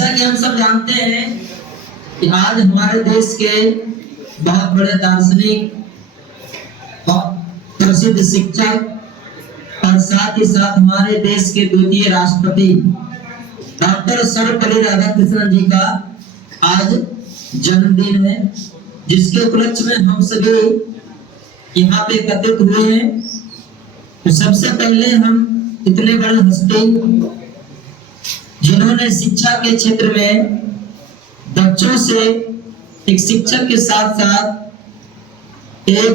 जैसा कि हम सब जानते हैं कि आज हमारे देश के बहुत बड़े दार्शनिक और प्रसिद्ध शिक्षक और साथ ही साथ हमारे देश के द्वितीय राष्ट्रपति डॉक्टर सर्वपल्ली राधाकृष्णन जी का आज जन्मदिन है, जिसके उपलक्ष्य में हम सभी यहाँ पे एकत्रित हुए हैं। तो सबसे पहले हम इतने बड़े हस्ती जिन्होंने शिक्षा के क्षेत्र में बच्चों से एक शिक्षक के साथ साथ एक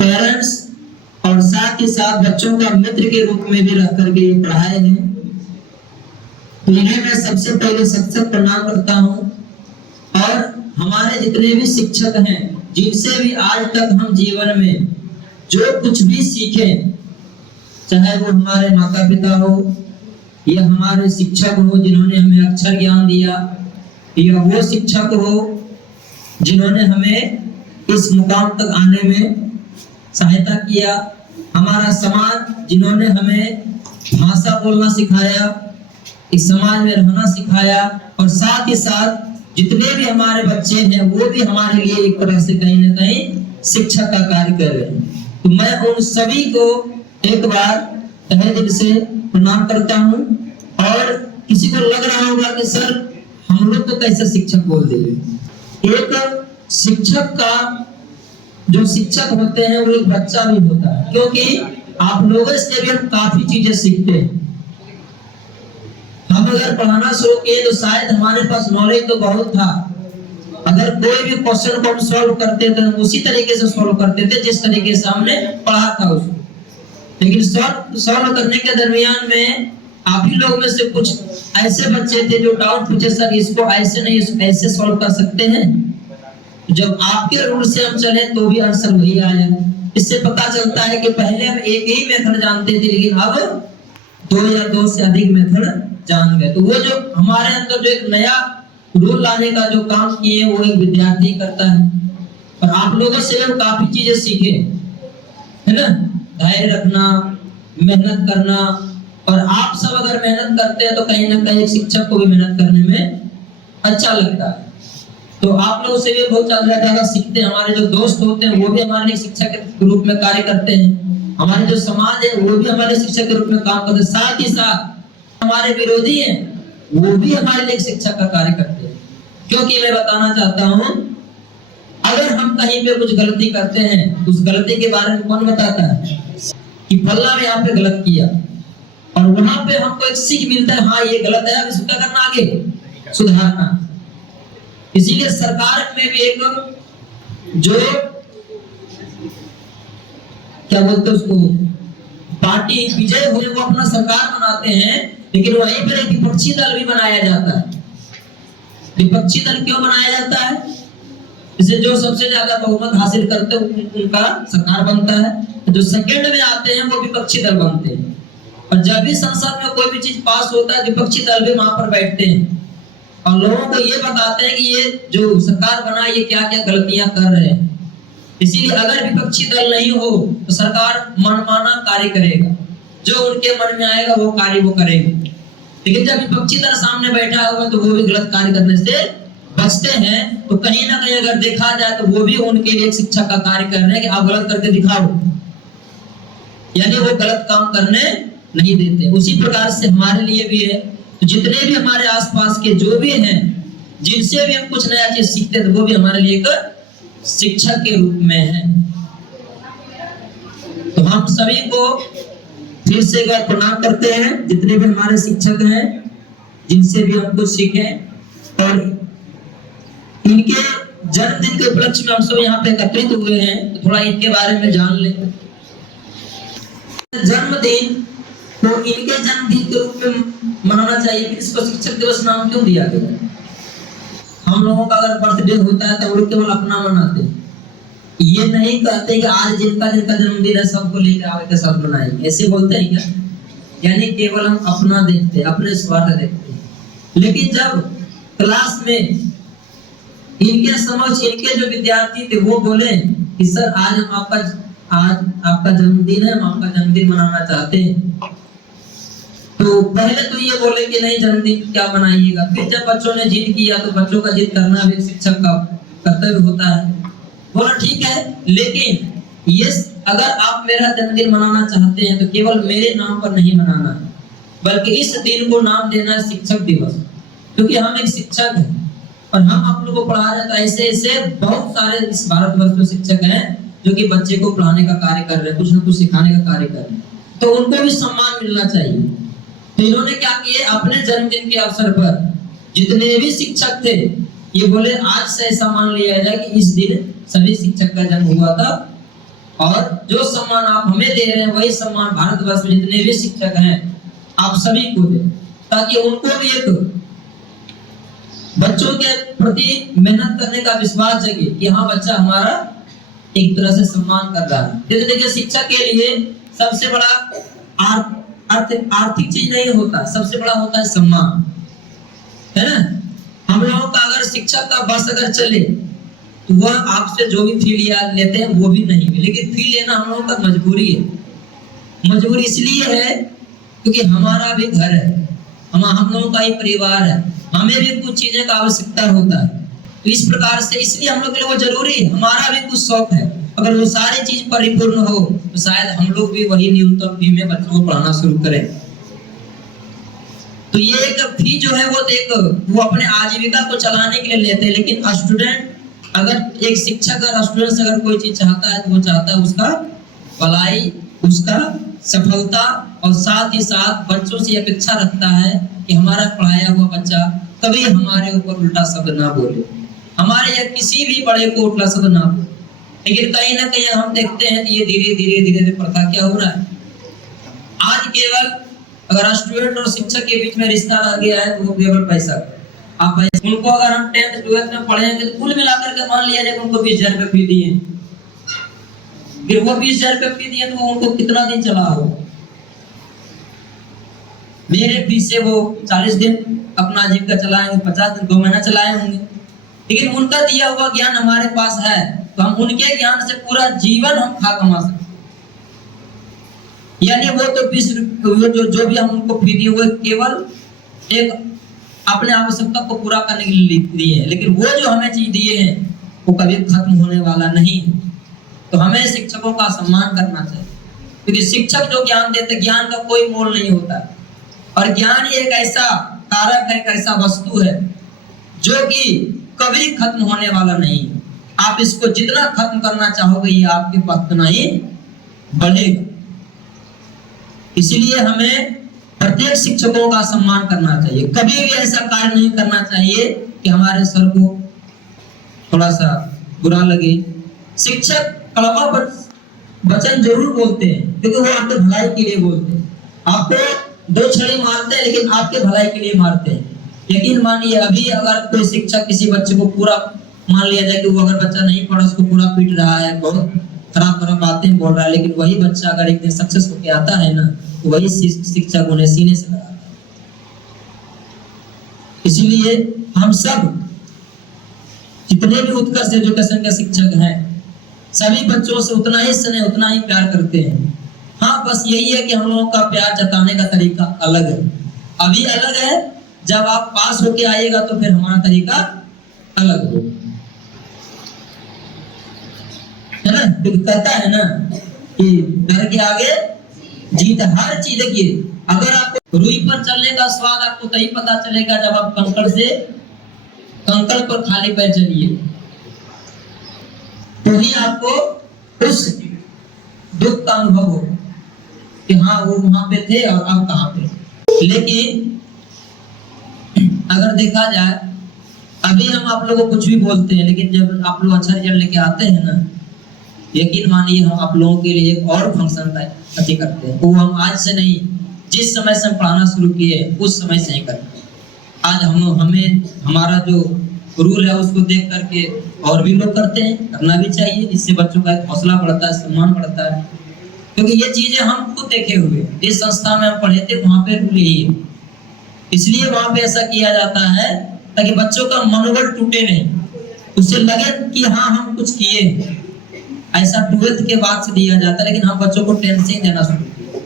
पेरेंट्स और साथ ही साथ बच्चों का मित्र के रूप में भी रह करके पढ़ाए हैं, तो इन्हें मैं सबसे पहले सख्त प्रणाम करता हूँ। और हमारे जितने भी शिक्षक हैं, जिनसे भी आज तक हम जीवन में जो कुछ भी सीखे, चाहे वो हमारे माता पिता हो या हमारे शिक्षक हो जिन्होंने हमें अक्षर ज्ञान दिया, या वो शिक्षक हो जिन्होंने हमें इस मुकाम तक आने में सहायता किया, हमारा समाज जिन्होंने हमें भाषा बोलना सिखाया, इस समाज में रहना सिखाया, और साथ ही साथ जितने भी हमारे बच्चे हैं वो भी हमारे लिए एक तरह से कहीं ना कहीं शिक्षक का कार्य कर रहे हैं। तो मैं उन सभी को एक बार तहे दिल से प्रणाम करता हूँ। और किसी को लग रहा होगा कि सर हम लोग तो कैसे शिक्षक बोल दिए। एक शिक्षक का जो शिक्षक होते हैं वो एक बच्चा भी होता है, क्योंकि आप लोगों से भी हम काफी चीजें सीखते हैं। हम अगर पढ़ाना शुरू किए तो शायद हमारे पास नॉलेज तो बहुत था, अगर कोई भी क्वेश्चन को हम सॉल्व करते थे तो उसी तरीके से सॉल्व करते थे जिस तरीके से हमने पढ़ा था उसको। लेकिन सॉल्व करने के दरमियान में आप ही लोग में से कुछ ऐसे बच्चे थे जो डाउट पूछे, सर इसको ऐसे नहीं इसको ऐसे सॉल्व कर सकते हैं। जब आपके रूल से हम चले तो भी आंसर वही आया। इससे पता चलता है कि पहले हम एक ही मेथड जानते थे, लेकिन अब 2 या 2 से अधिक मेथड जान गए। तो वो जो हमारे अंदर जो एक नया रूल लाने का जो काम किए वो एक विद्यार्थी करता है। और आप लोगों से हम काफी चीजें सीखे, है ना, धैर्य रखना, मेहनत करना। और आप सब अगर मेहनत करते हैं तो कहीं ना कहीं शिक्षक को भी मेहनत करने में अच्छा लगता है। तो आप लोगों से भी बहुत ज्यादा सीखते हैं। हमारे जो दोस्त होते हैं वो भी हमारे लिए शिक्षक के रूप में कार्य करते हैं। हमारे जो समाज है वो भी हमारे शिक्षक के रूप में काम करते हैं। साथ ही साथ हमारे विरोधी हैं वो भी हमारे लिए शिक्षक का कार्य करते हैं। क्योंकि मैं बताना चाहता हूं, अगर हम कहीं पे कुछ गलती करते हैं उस गलती के बारे में कौन बताता है कि फल्ला ने यहाँ पे गलत किया, और वहां पे हमको एक सीख मिलता है, हाँ ये गलत है, अब इसको क्या करना, आगे सुधारना। इसीलिए सरकार में भी एक जो क्या बोलते हैं उसको, पार्टी विजय हुए वो अपना सरकार बनाते हैं, लेकिन वहीं पर एक विपक्षी दल भी बनाया जाता है। विपक्षी दल क्यों बनाया जाता है? इसे जो सबसे ज्यादा बहुमत हासिल करते हैं उनका सरकार बनता है, जो सेकंड में आते हैं वो विपक्षी दल बनते हैं। और जब भी संसद में कोई भी चीज पास होता है विपक्षी दल भी वहां पर बैठते हैं और लोगों को ये बताते हैं कि ये जो सरकार बना ये क्या क्या गलतियां कर रहे हैं। इसीलिए अगर विपक्षी दल नहीं हो तो सरकार मनमाना कार्य करेगा, जो उनके मन में आएगा वो कार्य वो करेगा। लेकिन जब विपक्षी दल सामने बैठा हुआ तो वो भी गलत कार्य करने से बचते हैं। तो कहीं ना कहीं अगर देखा जाए तो वो भी उनके लिए शिक्षा का कार्य कर रहे हैं कि आप गलत करके दिखाओ, यानी वो गलत काम करने नहीं देते। उसी प्रकार से हमारे लिए भी है। तो जितने भी हमारे आसपास के जो भी हैं, जिनसे भी हम कुछ नया चीज सीखते हैं, वो भी हमारे लिए एक शिक्षक के रूप में है। तो हम सभी को फिर से एक बार प्रणाम करते हैं, जितने भी हमारे शिक्षक हैं, जिनसे भी हम कुछ सीखे। और इनके जन्मदिन के उपलक्ष्य में हम सब यहाँ पे एकत्रित हुए हैं, तो थोड़ा इनके बारे में जान लें। जन्मदिन तो इनके जन्मदिन के रूप में मनाना चाहिए, कि इसको शिक्षक दिवस नाम क्यों दिया गया? हम लोगों का अगर बर्थडे होता है तो वो केवल अपना मनाते हैं, ये नहीं कहते कि आज जिनका जन्मदिन है सबको लेकर आवे के साथ मनाएंगे, ऐसे बोलते हैं क्या? यानी केवल हम अपना देखते हैं, अपने स्वार्थ देखते हैं। लेकिन जब क्लास में इनके समझ इनके जो विद्यार्थी थे वो बोले कि सर आज आपका जन्मदिन है, हम आपका जन्मदिन मनाना चाहते हैं, तो पहले तो ये बोले कि नहीं जन्मदिन क्या मनाइएगा, फिर जब बच्चों ने जिद किया तो बच्चों का जिद करना भी शिक्षक का कर्तव्य होता है। बोला ठीक है, लेकिन ये अगर आप मेरा जन्मदिन मनाना चाहते हैं तो केवल मेरे नाम पर नहीं मनाना है, बल्कि इस दिन को नाम देना है शिक्षक दिवस, क्योंकि हम एक शिक्षक हैं और हम आप लोगों को पढ़ा रहे हैं। तो ऐसे ऐसे बहुत सारे इस भारतवर्ष में शिक्षक हैं जो कि बच्चे को पढ़ाने का कार्य कर रहे हैं, कुछ ना कुछ सिखाने का कार्य कर रहे हैं, तो उनको भी सम्मान मिलना चाहिए। तो इन्होंने क्या किए, अपने जन्मदिन के अवसर पर जितने भी शिक्षक थे ये बोले आज से ऐसा मान लिया जाए कि इस दिन सभी शिक्षक का जन्म हुआ था और जो सम्मान आप हमें दे रहे हैं वही सम्मान भारतवर्ष में जितने भी शिक्षक हैं आप सभी को दें, ताकि उनको भी एक बच्चों के प्रति मेहनत करने का विश्वास जगे कि हाँ बच्चा हमारा एक तरह से सम्मान कर रहा है। जैसे देखिए शिक्षक के लिए सबसे बड़ा आर्थिक चीज नहीं होता, सबसे बड़ा होता है सम्मान, है ना। हम लोगों का अगर शिक्षक का बस अगर चले तो वह आपसे जो भी फी लिया लेते हैं वो भी नहीं, लेकिन फी लेना हम लोगों का मजबूरी है। मजबूरी इसलिए है क्योंकि हमारा भी घर है, हम लोगों का ही परिवार है, हमें भी कुछ चीजें का आवश्यकता होता है। तो इस प्रकार से इसलिए हम लोग के लिए वो जरूरी है। हमारा भी कुछ शौक है, अगर वो सारी चीज परिपूर्ण हो तो शायद हम लोग भी वही न्यूनतम फी में बच्चों को पढ़ाना शुरू करें। तो ये एक फी जो है वो अपने आजीविका को चलाने के लिए लेते हैं, लेकिन स्टूडेंट अगर एक शिक्षक अगर स्टूडेंट से अगर कोई चीज चाहता है तो वो चाहता है उसका भलाई, उसका सफलता, और साथ ही साथ बच्चों से अपेक्षा रखता है कि हमारा पढ़ाया हुआ बच्चा कभी हमारे ऊपर उल्टा शब्द ना बोले, हमारे या किसी भी बड़े को उल्टा शब्द ना बोले। लेकिन कहीं ना कहीं हम देखते हैं ये धीरे धीरे प्रथा क्या हो रहा है। आज केवल अगर स्टूडेंट और शिक्षक के बीच में रिश्ता रह गया है तो वो केवल पैसा। आप उनको अगर हम 10th 12th में पढ़ेंगे तो कुल मिलाकर के मान लिया जाए उनको 20,000 रुपए फी दिए, फिर वो 20,000 रुपए फी दिए तो उनको कितना दिन चला हो। मेरे फी से वो 40 दिन अपना आजीविका चलाएंगे, 50 दिन 2 महीना चलाए होंगे, लेकिन उनका दिया हुआ ज्ञान हमारे पास है तो हम उनके ज्ञान से पूरा जीवन हम खा कमा सकते। यानी वो तो 20 जो भी हम उनको फी दिए हुए केवल एक अपने आवश्यकता को पूरा करने के लिए दिए हैं, लेकिन वो जो हमें चीज दिए हैं वो कभी खत्म होने वाला नहीं है। तो हमें शिक्षकों का सम्मान करना चाहिए, क्योंकि शिक्षक जो ज्ञान देते ज्ञान का कोई मोल नहीं होता, और ज्ञान ही एक ऐसा कारक है, एक ऐसा वस्तु है जो कि कभी खत्म होने वाला नहीं है। आप इसको जितना खत्म करना चाहोगे ये आपके पास उतना ही बढ़ेगा। इसलिए हमें प्रत्येक शिक्षकों का सम्मान करना चाहिए। कभी भी ऐसा कार्य नहीं करना चाहिए कि हमारे सर को थोड़ा सा बुरा लगे। शिक्षक कड़वा वचन जरूर बोलते हैं क्योंकि वो आपके भलाई के लिए बोलते हैं। आपको 2 छड़ी मारते हैं लेकिन आपके भलाई के लिए मारते हैं। यकीन मानिए अभी अगर कोई शिक्षक किसी बच्चे को पूरा मान लिया जाए कि वो अगर बच्चा नहीं पढ़ा उसको पूरा पीट रहा है, बहुत खराब बातें बोल रहा है, लेकिन वही बच्चा अगर एक दिन सक्सेस होके आता है ना तो वही शिक्षक उन्हें सीने से लगाता है। इसलिए हम सब जितने भी उत्कर्ष एजुकेशन के शिक्षक हैं सभी बच्चों से उतना ही स्नेह उतना ही प्यार करते हैं। हाँ बस यही है कि हम लोगों का प्यार जताने का तरीका अलग है। अभी अलग है, जब आप पास होके आइएगा तो फिर हमारा तरीका अलग हो, है ना। तो कहता है ना कि डर के आगे जीत। हर चीज देखिए, अगर आपको रुई पर चलने का स्वाद आपको तभी पता चलेगा जब आप कंकड़ पर खाली पैर चलिए, तो ही आपको उस दुख का अनुभव हो कि हाँ वो वहां पे थे और अब कहां पे। लेकिन अगर देखा जाए अभी हम आप लोगों को कुछ भी बोलते हैं, लेकिन जब आप लोग अच्छा रिजल्ट लेके आते हैं ना, यकीन मानिए हम आप लोगों के लिए एक और फंक्शन का अति करते हैं। वो हम आज से नहीं, जिस समय से हम पढ़ाना शुरू किए उस समय से ही करते हैं। आज हमें हमारा जो रूल है उसको देख करके और भी लोग करते हैं, करना भी चाहिए। इससे बच्चों का एक हौसला बढ़ता है, सम्मान बढ़ता है, क्योंकि ये चीजें हम खुद देखे हुए। इस संस्था में हम पढ़े थे, वहां पे रूल यही है, इसलिए वहां पे ऐसा किया जाता है ताकि बच्चों का मनोबल टूटे नहीं, उससे लगे कि हाँ हम कुछ किए। ऐसा 12th के बाद से दिया जाता है, लेकिन हम बच्चों को 10th से ही देना शुरू किया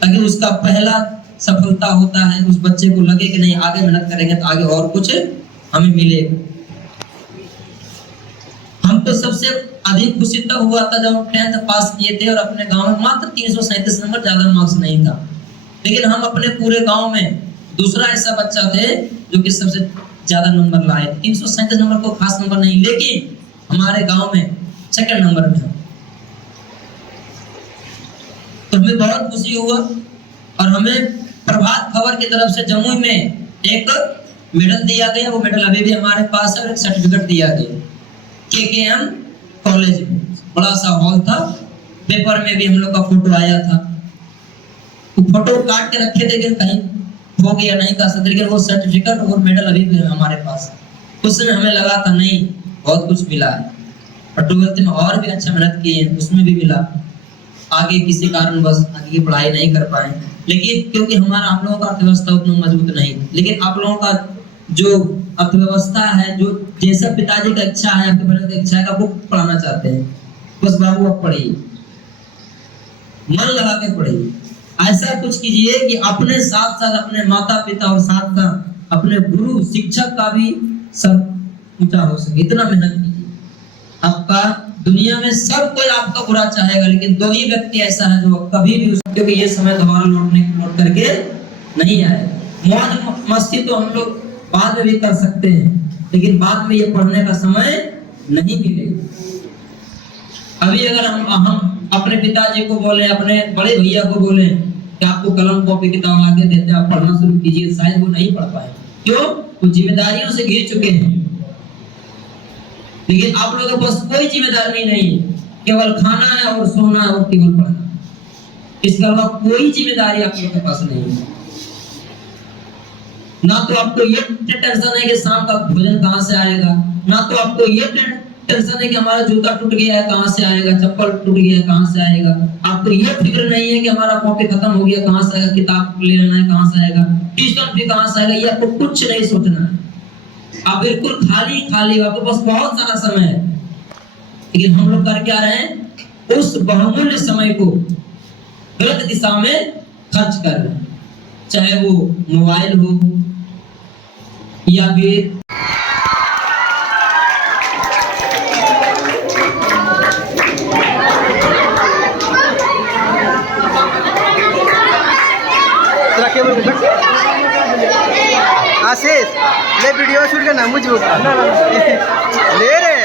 ताकि उसका पहला सफलता होता है, उस बच्चे को लगे कि नहीं आगे मेहनत करेंगे तो आगे और कुछ हमें मिलेगा। हम तो सबसे अधिक खुशी तब हुआ था जब हम 10th पास किए थे और अपने गांव में मात्र 337 नंबर, ज्यादा मार्क्स नहीं था, लेकिन हम अपने पूरे गांव में दूसरा ऐसा बच्चा थे जो कि सबसे ज्यादा नंबर लाए। 337 नंबर को खास नंबर नहीं, लेकिन हमारे गांव में 2nd नंबर में। तो हमें बहुत खुशी हुआ और हमें प्रभात खबर की तरफ से जमुई में एक मेडल दिया गया। वो मेडल अभी भी हमारे पास है और एक सर्टिफिकेट दिया गया। KKM कॉलेज में बड़ा सा हॉल था, पेपर में भी हम लोग का फोटो आया था। तो फोटो काट के रखे थे कि कहीं हो गया नहीं कर सकते, लेकिन वो सर्टिफिकेट और मेडल अभी भी हमारे पास है। उस समय हमें लगा था नहीं बहुत कुछ मिला है, और 12th में और भी अच्छा मेहनत किए, उसमें भी मिला। आगे किसी कारण बस आगे की पढ़ाई नहीं कर पाए, लेकिन क्योंकि हमारा आप लोगों का अर्थव्यवस्था उतना मजबूत नहीं, लेकिन आप लोगों का जो अर्थव्यवस्था है, जो जैसा पिताजी का इच्छा है, आपके बड़े का इच्छा है, आपको पढ़ाना चाहते हैं, बस बाबू आप पढ़िए, मन लगा के पढ़िए। ऐसा कुछ कीजिए कि अपने साथ साथ अपने माता पिता और साथ साथ अपने गुरु शिक्षक का भी सब ऊंचा हो सके, इतना मेहनत कीजिए। आपका दुनिया में सब कोई आपका बुरा चाहेगा, लेकिन 2 ही व्यक्ति ऐसा है जो कभी भी क्योंकि ये समय दोबारा लौट करके नहीं आएगा। मौज मस्ती तो हम लोग बाद में भी कर सकते हैं, लेकिन बाद में ये पढ़ने का समय नहीं मिलेगा। अभी अगर हम अपने पिताजी को बोले, अपने बड़े भैया को बोले कि आपको कलम कॉपी किताब आके देते हैं, आप पढ़ना शुरू कीजिए, शायद वो नहीं पढ़ पाए। क्यों? वो जिम्मेदारियों से घिर चुके हैं। लेकिन आप लोगों के पास कोई जिम्मेदारी नहीं है, केवल खाना है और सोना है और केवल पढ़ना, इसके अलावा कोई जिम्मेदारी आप लोगों के पास नहीं है। ना तो आपको ये टेंशन है कि शाम का भोजन कहाँ से आएगा, ना तो आपको ये टेंशन है कि हमारा जूता टूट गया है कहाँ से आएगा, चप्पल टूट गया है कहाँ से आएगा। आपको ये फिक्र नहीं है कि हमारा कॉपी खत्म हो गया कहाँ से आएगा, किताब ले लेना है कहाँ से आएगा, ट्यूशन फी कहाँ से आएगा, ये आपको कुछ नहीं सोचना है। आप बिल्कुल खाली खाली, आपके पास बहुत सारा समय है, लेकिन हम लोग कर क्या रहे हैं, उस बहुमूल्य समय को गलत दिशा में खर्च कर रहे हैं, चाहे वो मोबाइल हो या फिर आशीष ले वीडियो शूट करना मुझे ले रहे